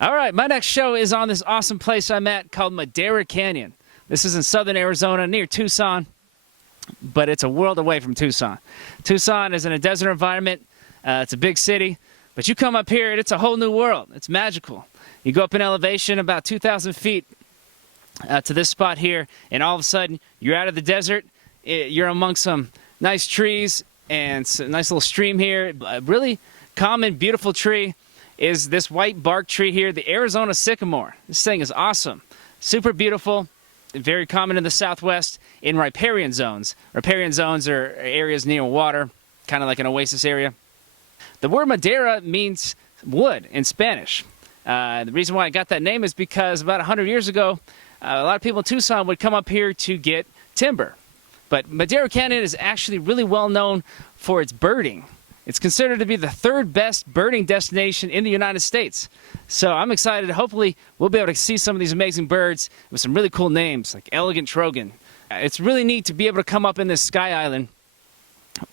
All right, my next show is on this awesome place I'm at called Madera Canyon. This is in southern Arizona near Tucson, but it's a world away from Tucson. Tucson is in a desert environment. It's a big city, but you come up here and it's a whole new world. It's magical. You go up in elevation about 2,000 feet to this spot here, and all of a sudden you're out of the desert. You're among some nice trees and a nice little stream here. A really common, beautiful tree is this white bark tree here, the Arizona sycamore. This thing is awesome. Super beautiful, very common in the Southwest in riparian zones. Riparian zones are areas near water, kind of like an oasis area. The word Madera means wood in Spanish. The reason why I got that name is because about 100 years ago, a lot of people in Tucson would come up here to get timber. But Madera Canyon is actually really well known for its birding. It's considered to be the third best birding destination in the United States. So I'm excited. Hopefully we'll be able to see some of these amazing birds with some really cool names like elegant trogon. It's really neat to be able to come up in this sky island.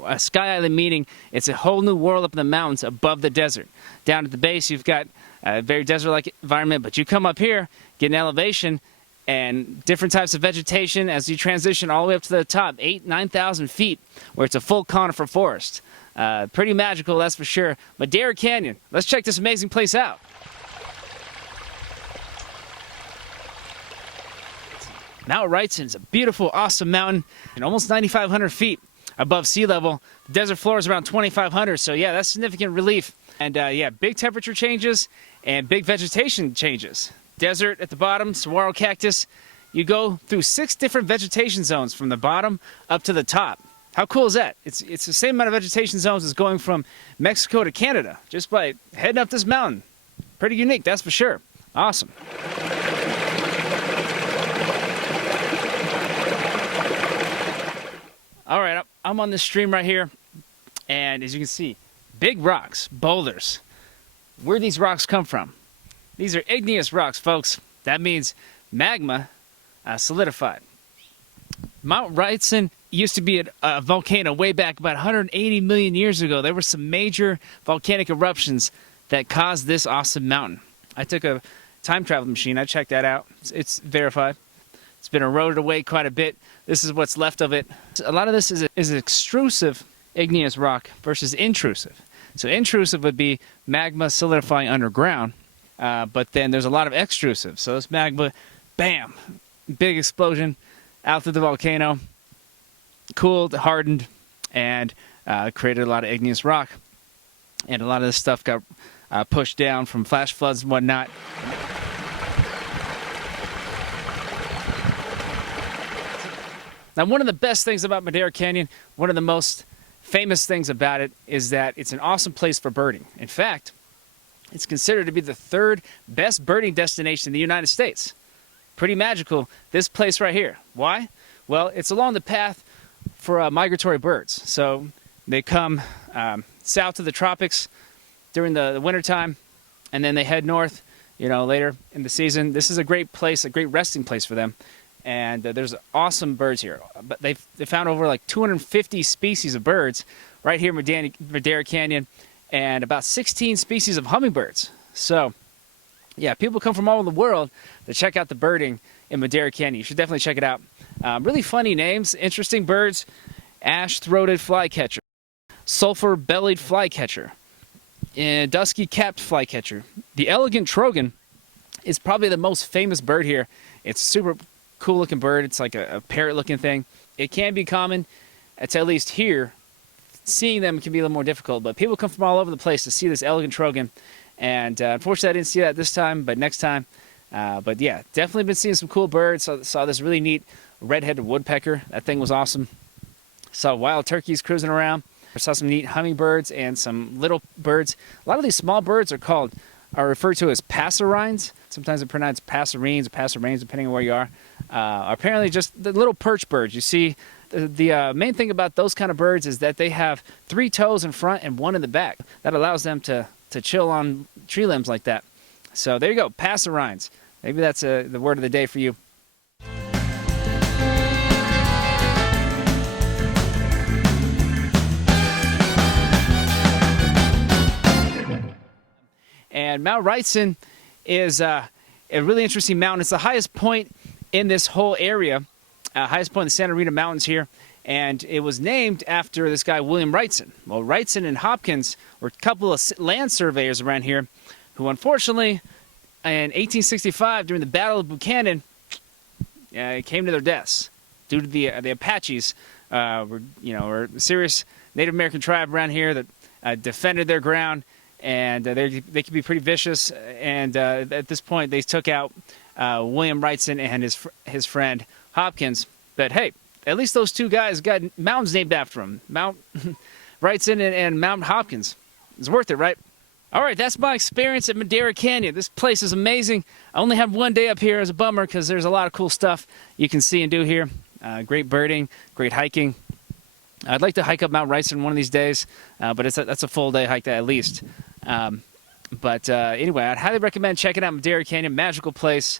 A sky island meaning it's a whole new world up in the mountains above the desert. Down at the base you've got a very desert-like environment, but you come up here, get an elevation, and different types of vegetation as you transition all the way up to the top, 9,000 feet, where it's a full conifer forest. Pretty magical, that's for sure. Madera Canyon. Let's check this amazing place out. Mount Wrightson is a beautiful, awesome mountain and almost 9,500 feet above sea level. The desert floor is around 2,500, so yeah, that's significant relief. And yeah, big temperature changes and big vegetation changes. Desert at the bottom, saguaro cactus. You go through 6 different vegetation zones from the bottom up to the top. How cool is that? It's the same amount of vegetation zones as going from Mexico to Canada, just by heading up this mountain. Pretty unique, that's for sure. Awesome. All right, I'm on this stream right here, and as you can see, big rocks, boulders. Where do these rocks come from? These are igneous rocks, folks. That means magma solidified. Mount Wrightson used to be a volcano way back about 180 million years ago. There were some major volcanic eruptions that caused this awesome mountain. I took a time travel machine. I checked that out. It's verified. It's been eroded away quite a bit. This is what's left of it. A lot of this is extrusive igneous rock versus intrusive. So intrusive would be magma solidifying underground, but then there's a lot of extrusive. So this magma, bam, big explosion out through the volcano, cooled, hardened, and created a lot of igneous rock. And a lot of this stuff got pushed down from flash floods and whatnot. Now, one of the best things about Madera Canyon, one of the most famous things about it, is that it's an awesome place for birding. In fact, it's considered to be the third best birding destination in the United States. Pretty magical, this place right here. Why? Well, it's along the path for migratory birds. So they come south to the tropics during the wintertime, and then they head north, later in the season. This is a great place, a great resting place for them. And there's awesome birds here. But they found over like 250 species of birds right here in Madera Canyon, and about 16 species of hummingbirds. So, yeah, people come from all over the world to check out the birding in Madera Canyon. You should definitely check it out. Really funny names, interesting birds. Ash-throated flycatcher, sulfur-bellied flycatcher, and dusky-capped flycatcher. The elegant trogon is probably the most famous bird here. It's super cool looking bird. It's like a parrot looking thing. It can be common. It's at least here. Seeing them can be a little more difficult, but people come from all over the place to see this elegant trogon. And unfortunately I didn't see that this time, but next time. But yeah, definitely been seeing some cool birds. Saw this really neat red-headed woodpecker. That thing was awesome. Saw wild turkeys cruising around. I saw some neat hummingbirds and some little birds. A lot of these small birds are referred to as passerines. Sometimes they're pronounced passerines or passerines, depending on where you are. Apparently just the little perch birds. You see, the main thing about those kind of birds is that they have 3 toes in front and 1 in the back. That allows them to chill on tree limbs like that. So there you go, passerines. Maybe that's the word of the day for you. And Mount Wrightson is a really interesting mountain. It's the highest point in this whole area, highest point in the Santa Rita Mountains here, and it was named after this guy, William Wrightson. Well, Wrightson and Hopkins were a couple of land surveyors around here who unfortunately, in 1865, during the Battle of Buchanan, came to their deaths due to the Apaches, were a serious Native American tribe around here that defended their ground, and they could be pretty vicious. And at this point, they took out William Wrightson and his friend Hopkins. But hey, at least those two guys got mountains named after them, Mount Wrightson and Mount Hopkins. It's worth it, right? All right, that's my experience at Madera Canyon. This place is amazing. I only have one day up here as a bummer because there's a lot of cool stuff you can see and do here. Great birding, great hiking. I'd like to hike up Mount Wrightson one of these days, but that's a full day hike at least. Anyway, I'd highly recommend checking out Madera Canyon, magical place.